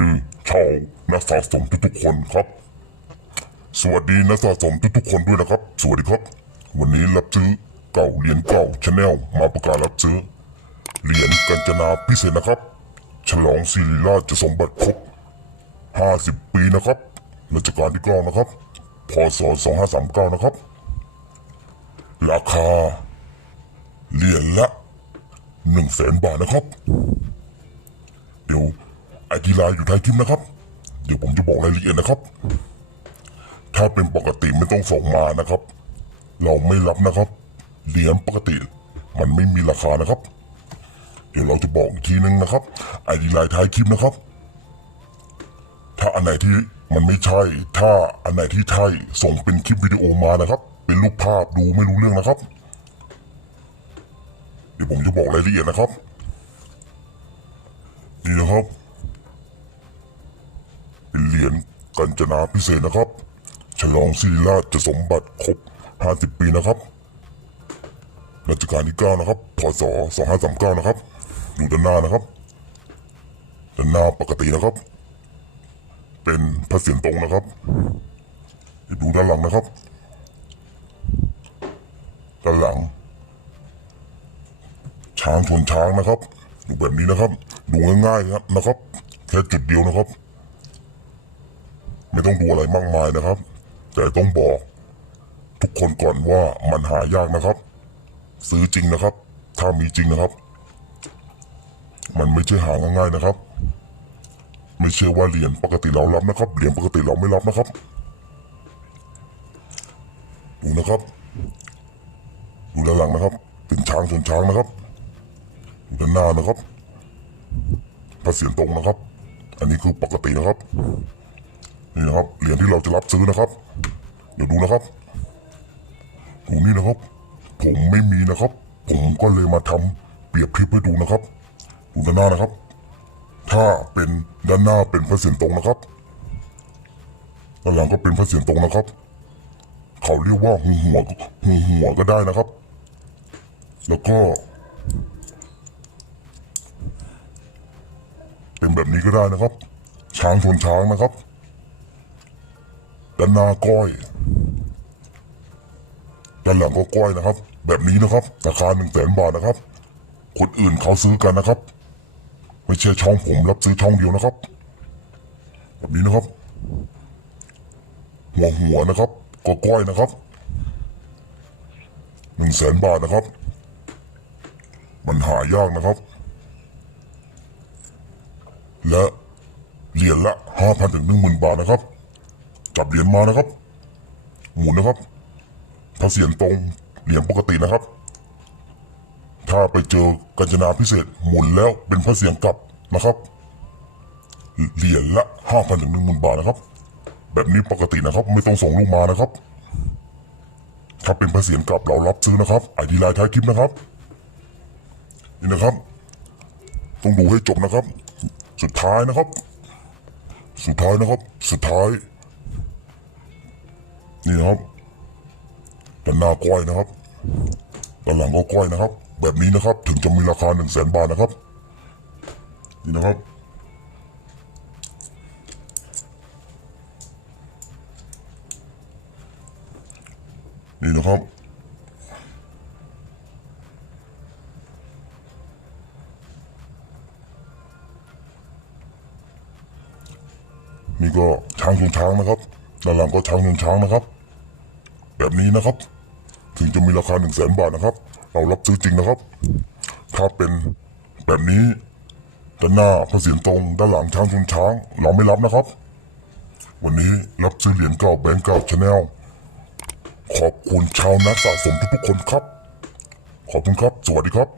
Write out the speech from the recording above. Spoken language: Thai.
ดีชาวนักสะสมทุกๆคนครับ สวัสดีนักสะสมทุกๆคนด้วยนะครับ สวัสดีครับ วันนี้รับซื้อเก่าเหรียญเก่าชาแนลมาประกาศรับซื้อเหรียญกัญจนาพิเศษนะครับ ฉลองศิริราชสมบัติครบ 50 ปีนะครับรัชกาลที่เก้านะครับพศ2539 นะครับ ราคาเหรียญละ1 0 0 0 0แสนบาทนะครับ เดี๋ยว ไอทีไลน์อยู่ท้ายคลิปนะครับ เดี๋ยวผมจะบอกรายละเอียดนะครับ ถ้าเป็นปกติไม่ต้องส่งมานะครับ เราไม่รับนะครับ เหรียญปกติ มันไม่มีราคานะครับ เดี๋ยวเราจะบอกอีกทีนึงนะครับไอดีไลน์ท้ายคลิปนะครับ ถ้าอันไหนที่มันไม่ใช่ ถ้าอันไหนที่ใช่ส่งเป็นคลิปวิดีโอมานะครับ เป็นรูปภาพดูไม่รู้เรื่องนะครับ เดี๋ยวผมจะบอกรายละเอียดนะครับ นี่นะครับ เป็นเหรียญกัญ จนาพิเศษนะครับ ฉลองศิริราชสมบัติครบ 50 ปีนะครับรัชกาลที่ 9 นะครับ พศ 2539 นะครับอยู่ด้านหน้านะครับ ด้านหน้าปกตินะครับ เป็นพระเศียรตรงนะครับ ดูด้านหลังนะครับ ด้านหลัง ช้างชนช้างนะครับ ดูแบบนี้นะครับ ดูง่ายๆครับนะครับ แค่จุดเดียวนะครับ ไม่ต้องดูอะไรมากมายนะครับ แต่ต้องบอก ทุกคนก่อนว่ามันหายากนะครับ ซื้อจริงนะครับ ถ้ามีจริงนะครับ มันไม่ใช่หาง่ายๆนะครับ ไม่ใช่ว่าเหรียญปกติเรารับนะครับเหรียญปกติเราไม่รับนะครับดูนะครับดูด้านหลังนะครับ เป็นช้างชนช้างนะครับด้านหน้านะครับพระเศียรตรงนะครับ อันนี้คือปกตินะครับ นี่นะครับเหรียญที่เราจะรับซื้อนะครับ เดี๋ยวดูนะครับดูนี่นะครับ ผมไม่มีนะครับ ผมก็เลยมาทำเปรียบคลิปให้ดูนะครับ ดูด้านหน้านะครับ ถ้าเป็นด้านหน้าเป็นพระเศียรตรงนะครับด้านหลังก็เป็นพระเศียรตรงนะครับ เขาเรียกว่าหูหัวหูหัวก็ได้นะครับ แล้วก็เป็นแบบนี้ก็ได้นะครับ ช้างชนช้างนะครับ ด้านหน้าก้อย ด้านหลังก็ก้อยนะครับ แบบนี้นะครับ ราคาหนึ่งแสนบาทนะครับ คนอื่นเขาซื้อกันนะครับ ไม่ใช่ช่องผมรับซื้อช่องเดียวนะครับ แบบนี้นะครับ หัวหัวนะครับก็ก้อยนะครับหนึ่งแสนบาทนะครับ มันหายากนะครับ และเหรียญละห้าพันถึงหนึ่งหมื่นบาทนะครับ จับเหรียญมานะครับ หมุนนะครับ ถ้าเสียนตรงเหรียญปกตินะครับ ถ้าไปเจอกัญจนาพิเศษหมุนแล้วเป็นพระเสียงกลับนะครับ เหรียญละห้าพันถึงหนึ่งหมื่นบาทนะครับ แบบนี้ปกตินะครับ ไม่ต้องส่งลูกมานะครับ ถ้าเป็นพระเสียงกลับเรารับซื้อนะครับไอดีไลน์ท้ายคลิปนะครับนี่นะครับ ต้องดูให้จบนะครับ สุดท้ายนะครับ สุดท้ายนะครับ สุดท้าย นี่นะครับด้านหน้าก้อยนะครับด้านหลังก็ก้อยนะครับ แบบนี้นะครับ ถึงจะมีราคาหนึ่งแสนบาทนะครับ นี่นะครับนี่นะครับ นี่ก็ช้างชนช้างนะครับ ด้านหลังก็ช้างชนช้างนะครับ แบบนี้นะครับ ถึงจะมีราคาหนึ่งแสนบาทนะครับ เรารับซื้อจริงนะครับ ถ้าเป็นแบบนี้ด้านหน้าพระเศียรตรงด้านหลังช้างชนช้าง เราไม่รับนะครับ วันนี้รับซื้อเหรียญเก่าแบงก์เก่าชาแนลขอบคุณชาวนักสะสมทุกๆคนครับ ขอบคุณครับ สวัสดีครับ